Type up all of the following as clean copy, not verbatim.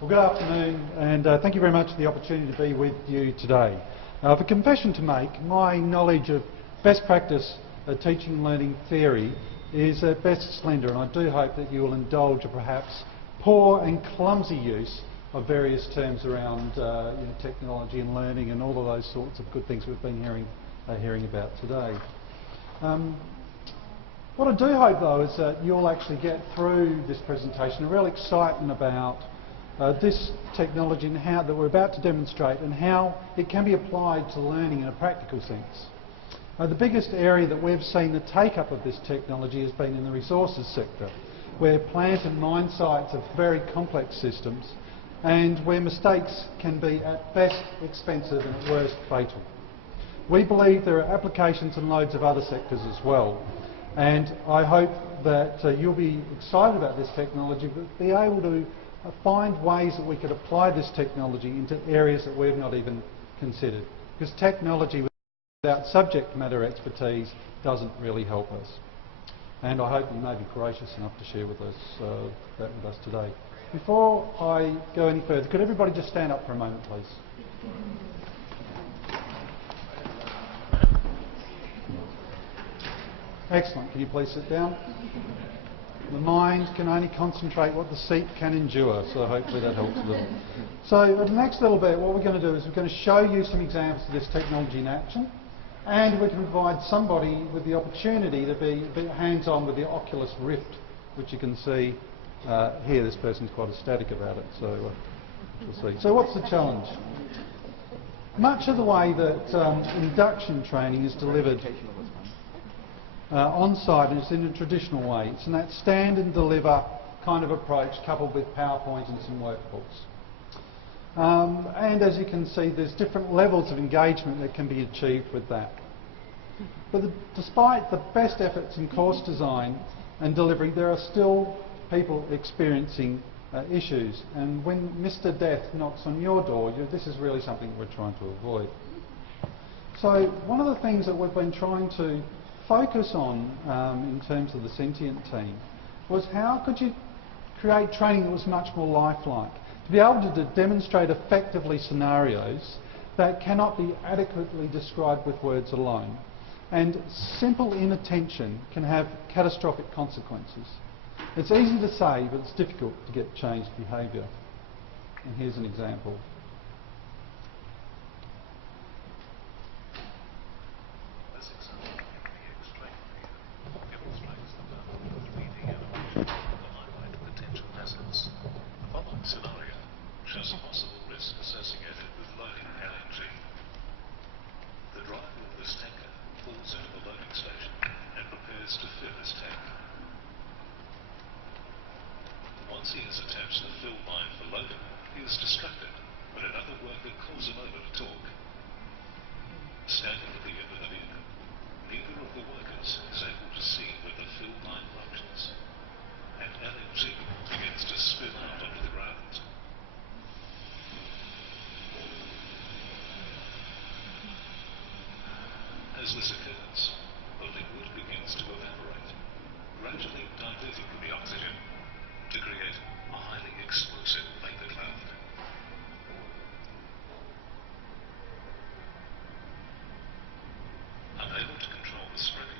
Well, good afternoon, and thank you very much for the opportunity to be with you today. I have a confession to make. My knowledge of best practice teaching and learning theory is at best slender, and I do hope that you will indulge a perhaps poor and clumsy use of various terms around technology and learning and all of those sorts of good things we've been hearing about today. What I do hope, though, is that you'll actually get through this presentation a real excitement about this technology and how that we're about to demonstrate and how it can be applied to learning in a practical sense. The biggest area that we've seen the take-up of this technology has been in the resources sector, where plant and mine sites are very complex systems and where mistakes can be at best expensive and at worst fatal. We believe there are applications in loads of other sectors as well, and I hope that you'll be excited about this technology but be able to find ways that we could apply this technology into areas that we've not even considered. Because technology without subject matter expertise doesn't really help us. And I hope you may be gracious enough to share with us that with us today. Before I go any further, could everybody just stand up for a moment, please? Excellent. Can you please sit down? The mind can only concentrate what the seat can endure, so hopefully that helps a little. So the next little bit, what we're going to do is we're going to show you some examples of this technology in action, and we can provide somebody with the opportunity to be a bit hands-on with the Oculus Rift, which you can see here. This person's quite ecstatic about it, so we'll see. So what's the challenge? Much of the way that induction training is delivered on-site is in a traditional way. It's in that stand and deliver kind of approach coupled with PowerPoint and some workbooks. And as you can see, there's different levels of engagement that can be achieved with that. But despite the best efforts in course design and delivery, there are still people experiencing issues. And when Mr. Death knocks on your door, this is really something we're trying to avoid. So one of the things that we've been trying to focus on in terms of the sentient team was how could you create training that was much more lifelike, to be able to demonstrate effectively scenarios that cannot be adequately described with words alone. And simple inattention can have catastrophic consequences. It's easy to say, but it's difficult to get changed behaviour. And here's an example. Once he has attached the fill line for loading, he is distracted when another worker calls him over to talk. Standing at the end of the vehicle, neither of the workers is able to see where the fill line functions, and LNG begins to spill out onto the ground. As this occurs, the liquid begins to evaporate, gradually diluting the oxygen to create a highly explosive vapor cloud. Unable to control the spreading,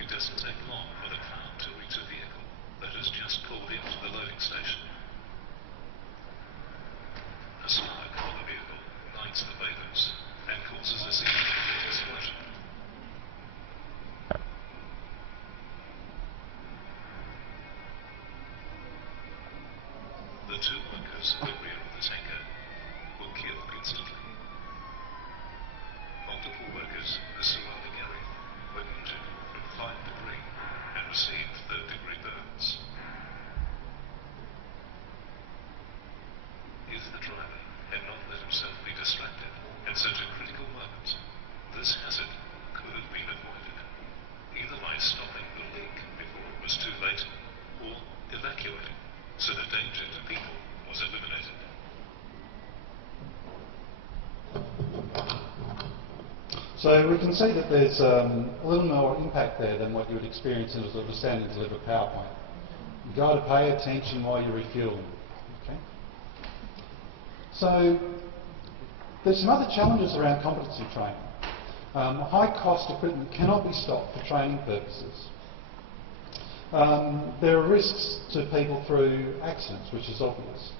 it doesn't take long for the cloud to reach a vehicle that has just pulled into the loading station. A spark from the vehicle ignites the vapors and causes a significant explosion. The two workers at the rear of the tanker were killed instantly. Multiple workers in the surrounding area were injured from 5-degree and received 3rd-degree burns. If the driver had not let himself be distracted at such a critical moment, this hazard could have been avoided, either by stopping the leak before it was too late or evacuating, so the danger to people was eliminated. So we can see that there's a little more impact there than what you would experience in a sort of stand and deliver PowerPoint. You've got to pay attention while you're refueling. Okay? So there's some other challenges around competency training. High-cost equipment cannot be stopped for training purposes. There are risks to people through accidents, which is obvious.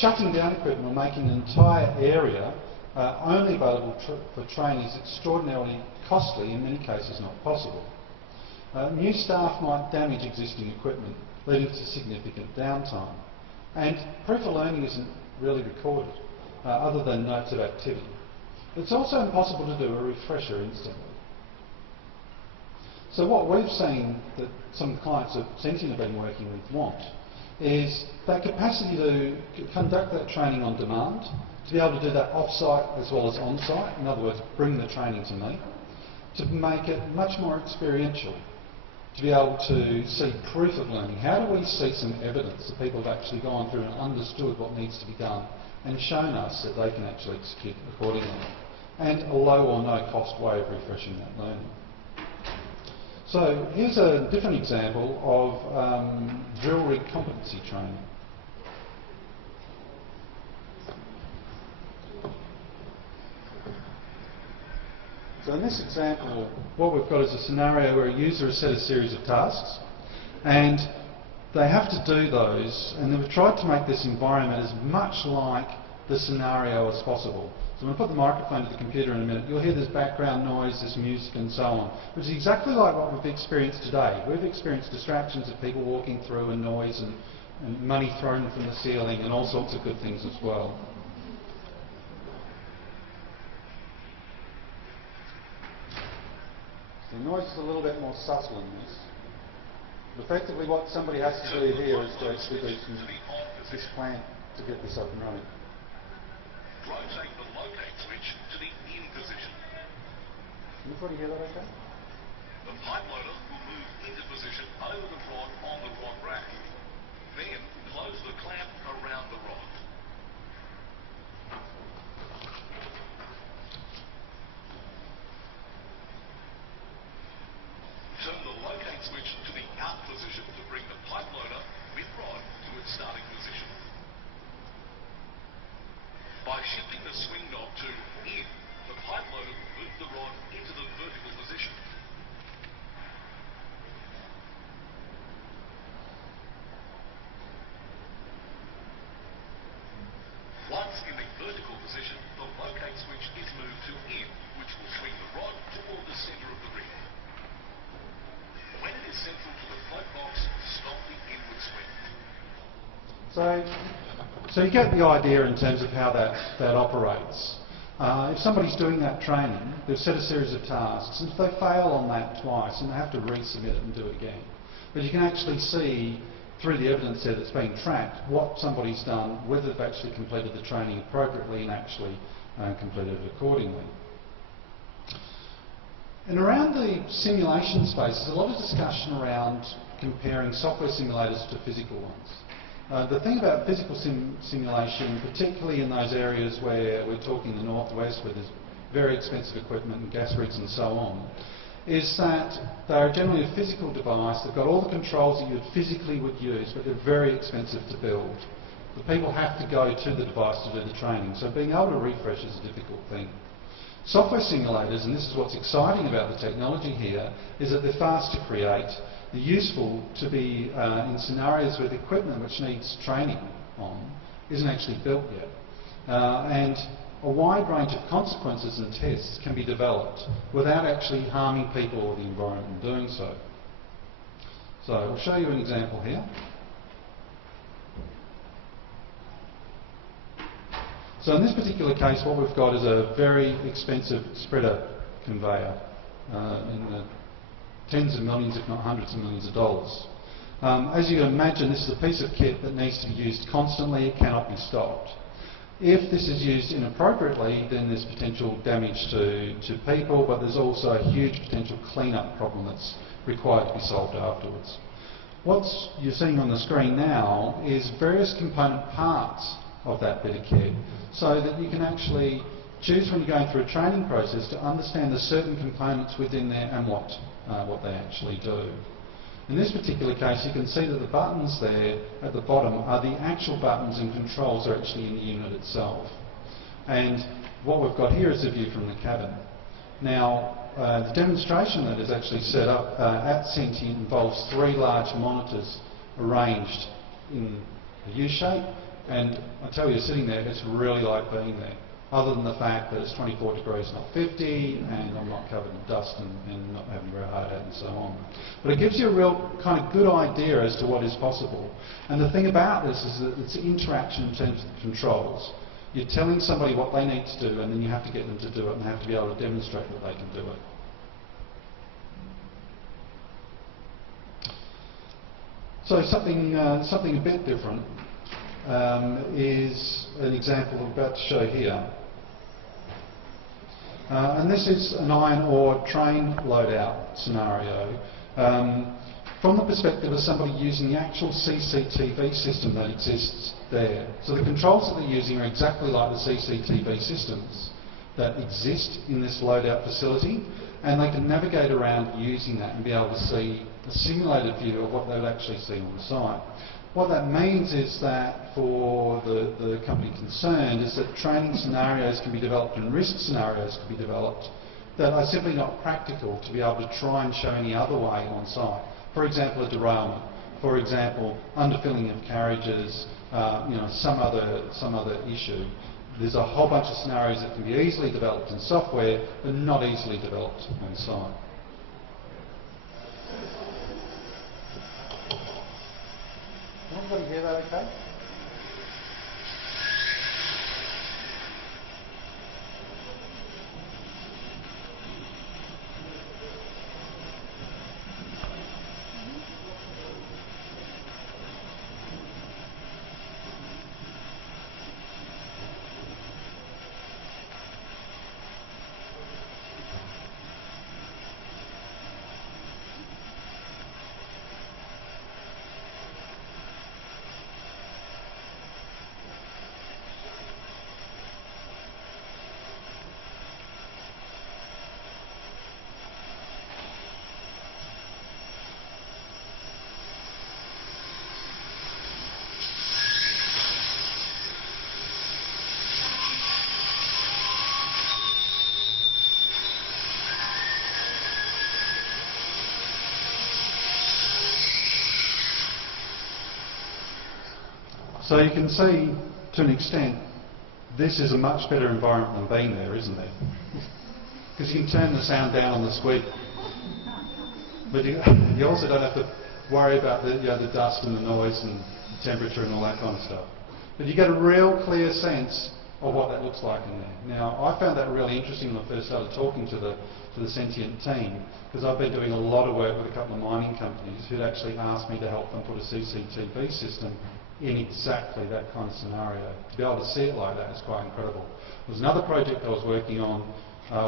Shutting down equipment or making an entire area only available for training is extraordinarily costly, in many cases not possible. New staff might damage existing equipment, leading to significant downtime. And proof of learning isn't really recorded, other than notes of activity. It's also impossible to do a refresher instantly. So what we've seen that some clients that Sentient have been working with want is that capacity to conduct that training on demand, to be able to do that off-site as well as on-site, in other words, bring the training to me, to make it much more experiential, to be able to see proof of learning. How do we see some evidence that people have actually gone through and understood what needs to be done and shown us that they can actually execute accordingly, and a low or no cost way of refreshing that learning. So here's a different example of drill rig competency training. So in this example, what we've got is a scenario where a user is set a series of tasks, and they have to do those, and they've tried to make this environment as much like the scenario as possible. So I'm going to put the microphone to the computer in a minute. You'll hear this background noise, this music and so on, which is exactly like what we've experienced today. We've experienced distractions of people walking through and noise and money thrown from the ceiling and all sorts of good things as well. The noise is a little bit more subtle in this. But effectively what somebody has to do here is to actually do this plant to get this up and running. Rotate the locate switch to the in position. Can everybody hear that okay? The pipe loader will move into position over the rod on the rod rack. Then close the clamp around the rod. Turn the locate switch to the out position to bring the pipe loader with rod to its starting position. By shifting the swing knob to in, the pipe loader will move the rod into the vertical position. Once in the vertical position, the locate switch is moved to in, which will swing the rod toward the centre of the rig. When it is central to the float box, stop the inward swing. So you get the idea in terms of how that operates. If somebody's doing that training, they've set a series of tasks, and if they fail on that twice, and they have to resubmit it and do it again. But you can actually see through the evidence there that's being tracked what somebody's done, whether they've actually completed the training appropriately and actually completed it accordingly. And around the simulation space, there's a lot of discussion around comparing software simulators to physical ones. The thing about physical simulation, particularly in those areas where we're talking the northwest, where there's very expensive equipment and gas rigs and so on, is that they're generally a physical device. They've got all the controls that you physically would use, but they're very expensive to build. The people have to go to the device to do the training, so being able to refresh is a difficult thing. Software simulators, and this is what's exciting about the technology here, is that they're fast to create. They're useful to be in scenarios where the equipment which needs training on isn't actually built yet. And a wide range of consequences and tests can be developed without actually harming people or the environment in doing so. So I'll show you an example here. So in this particular case, what we've got is a very expensive spreader conveyor in the tens of millions, if not hundreds of millions of dollars. As you can imagine, this is a piece of kit that needs to be used constantly. It cannot be stopped. If this is used inappropriately, then there's potential damage to people, but there's also a huge potential clean-up problem that's required to be solved afterwards. What you're seeing on the screen now is various component parts of that bit of kit, so that you can actually choose when you're going through a training process to understand the certain components within there and what they actually do. In this particular case, you can see that the buttons there at the bottom are the actual buttons, and controls are actually in the unit itself. And what we've got here is a view from the cabin. Now, the demonstration that is actually set up at Sentient involves 3 large monitors arranged in a U-shape, and I tell you, sitting there, it's really like being there, other than the fact that it's 24 degrees, not 50, and I'm not covered in dust and not having a very hard hat and so on. But it gives you a real kind of good idea as to what is possible. And the thing about this is that it's interaction in terms of the controls. You're telling somebody what they need to do, and then you have to get them to do it, and they have to be able to demonstrate that they can do it. So something a bit different is an example I'm about to show here. And this is an iron ore train loadout scenario from the perspective of somebody using the actual CCTV system that exists there. So the controls that they're using are exactly like the CCTV systems that exist in this loadout facility, and they can navigate around using that and be able to see a simulated view of what they would actually see on the site. What that means is that for the company concerned is that training scenarios can be developed and risk scenarios can be developed that are simply not practical to be able to try and show any other way on site. For example, a derailment. For example, underfilling of carriages, some other issue. There's a whole bunch of scenarios that can be easily developed in software, but not easily developed on site. Everybody hear that okay? So you can see, to an extent, this is a much better environment than being there, isn't it? Because you can turn the sound down on the squid, but you also don't have to worry about the dust and the noise and the temperature and all that kind of stuff. But you get a real clear sense of what that looks like in there. Now, I found that really interesting when I first started talking to the Sentient team, because I've been doing a lot of work with a couple of mining companies who'd actually asked me to help them put a CCTV system in exactly that kind of scenario. To be able to see it like that is quite incredible. There was another project I was working on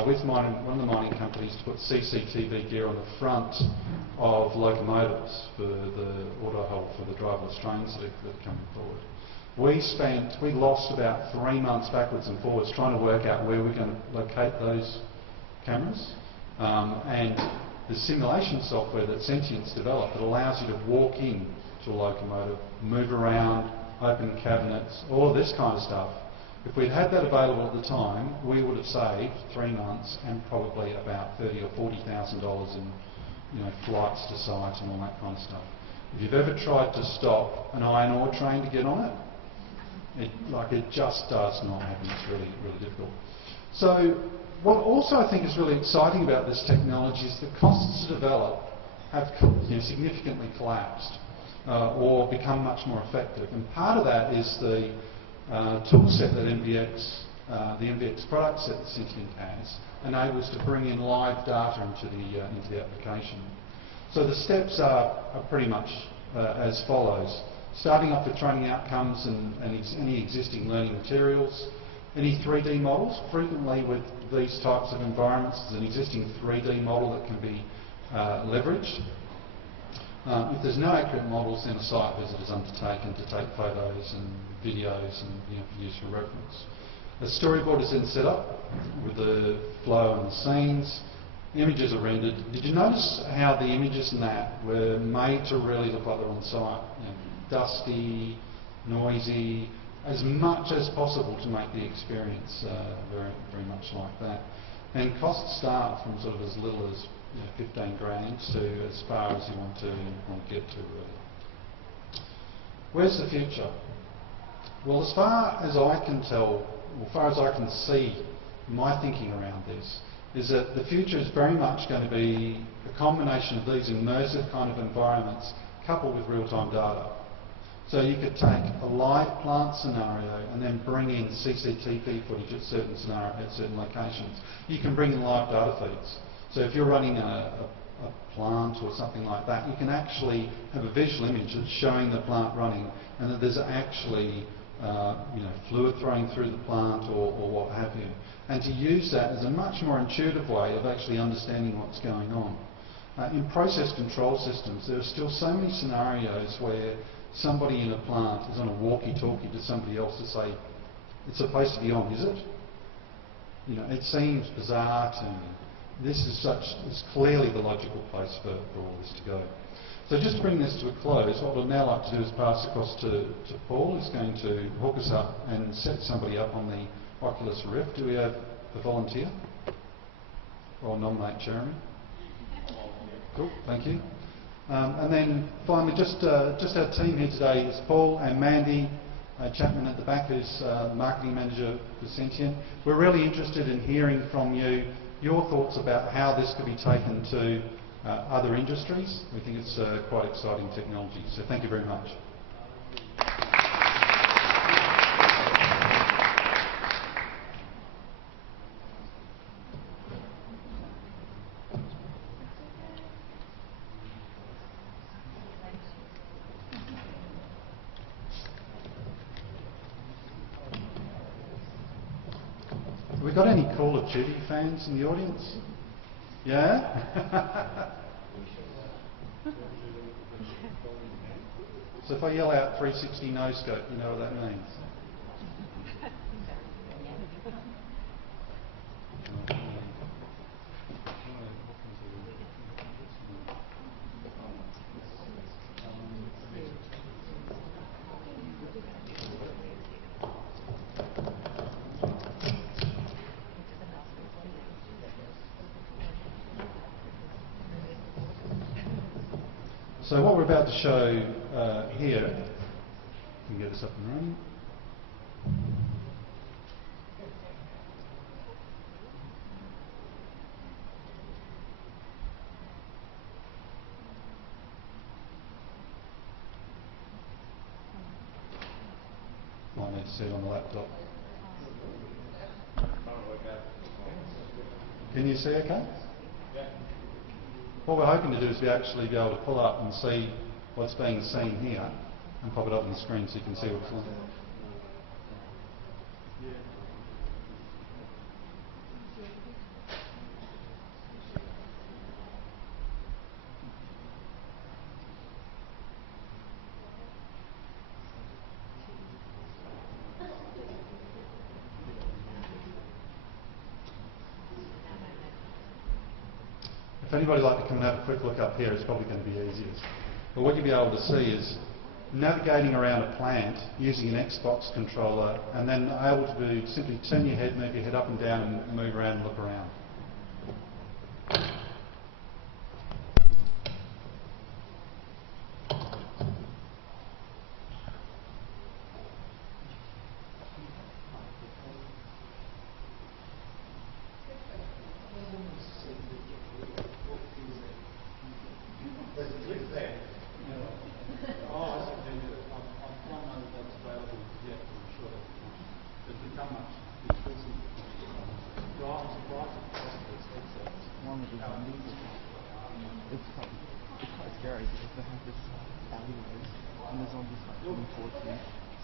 with one of the mining companies to put CCTV gear on the front of locomotives for the auto hold for the driverless trains that are coming forward. We lost about 3 months backwards and forwards trying to work out where we're going to locate those cameras. And the simulation software that Sentient's developed that allows you to walk in to a locomotive, move around, open cabinets, all of this kind of stuff. If we'd had that available at the time, we would have saved 3 months and probably about $30,000 or $40,000 in flights to site and all that kind of stuff. If you've ever tried to stop an iron ore train to get on it, it just does not happen. It's really, really difficult. So what also I think is really exciting about this technology is the costs to develop have significantly collapsed or become much more effective. And part of that is the tool set that the MVX product set that Sentient has enables to bring in live data into the application. So the steps are pretty much as follows. Starting off with training outcomes and any existing learning materials, any 3D models. Frequently with these types of environments, there's an existing 3D model that can be leveraged. If there's no accurate models, then a site visit is undertaken to take photos and videos and use for reference. A storyboard is then set up with the flow and the scenes. images are rendered. Did you notice how the images in that were made to really look like they're on site? You know, dusty, noisy, as much as possible to make the experience very, very much like that. And costs start from sort of as little as 15 grand to as far as you want to get to. Really. Where's the future? Well, as far as I can tell, as far as I can see, my thinking around this is that the future is very much going to be a combination of these immersive kind of environments coupled with real-time data. So you could take a live plant scenario and then bring in CCTV footage at certain locations. You can bring in live data feeds. So if you're running a plant or something like that, you can actually have a visual image that's showing the plant running, and that there's actually fluid flowing through the plant or what have you. And to use that as a much more intuitive way of actually understanding what's going on. In process control systems, there are still so many scenarios where somebody in a plant is on a walkie-talkie to somebody else to say, it's supposed to be on, is it? It seems bizarre to me. This is clearly the logical place for all this to go. So just to bring this to a close, what I'd now like to do is pass across to Paul, who's going to hook us up and set somebody up on the Oculus Rift. Do we have a volunteer? Or nominate Jeremy? Cool, thank you. And then finally, just our team here today is Paul and Mandy Chapman at the back, who's the marketing manager for Sentient. We're really interested in hearing from you your thoughts about how this could be taken to other industries. We think it's quite exciting technology. So thank you very much. Have we got any Call of Duty fans in the audience? Yeah? So if I yell out 360 no scope, you know what that means? So what we're about to show here, we can get this up and running. Might need to see it on the laptop. Can you see okay? What we're hoping to do is actually be able to pull up and see what's being seen here and pop it up on the screen so you can see what's on. If anybody would like to come and have a quick look up here, it's probably going to be easiest. But what you'll be able to see is navigating around a plant using an Xbox controller, and then able to do simply turn your head, move your head up and down and move around and look around. It's quite scary because they have this alleyways and there's zombies like coming towards you,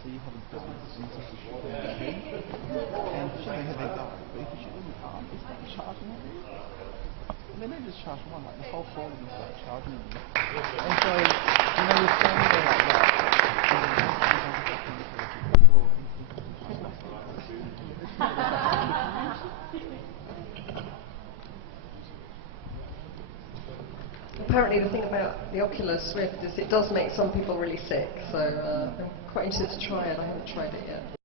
so you have a gun and you have to shoot them in the head, and shoot them in the head they die, but if you shoot them in the arm they start charging at you, and they don't just charge one, like the whole floor of them start charging at you, and so you're standing there like that, and then apparently the thing about the Oculus Rift is it does make some people really sick, so I'm quite interested to try it. I haven't tried it yet.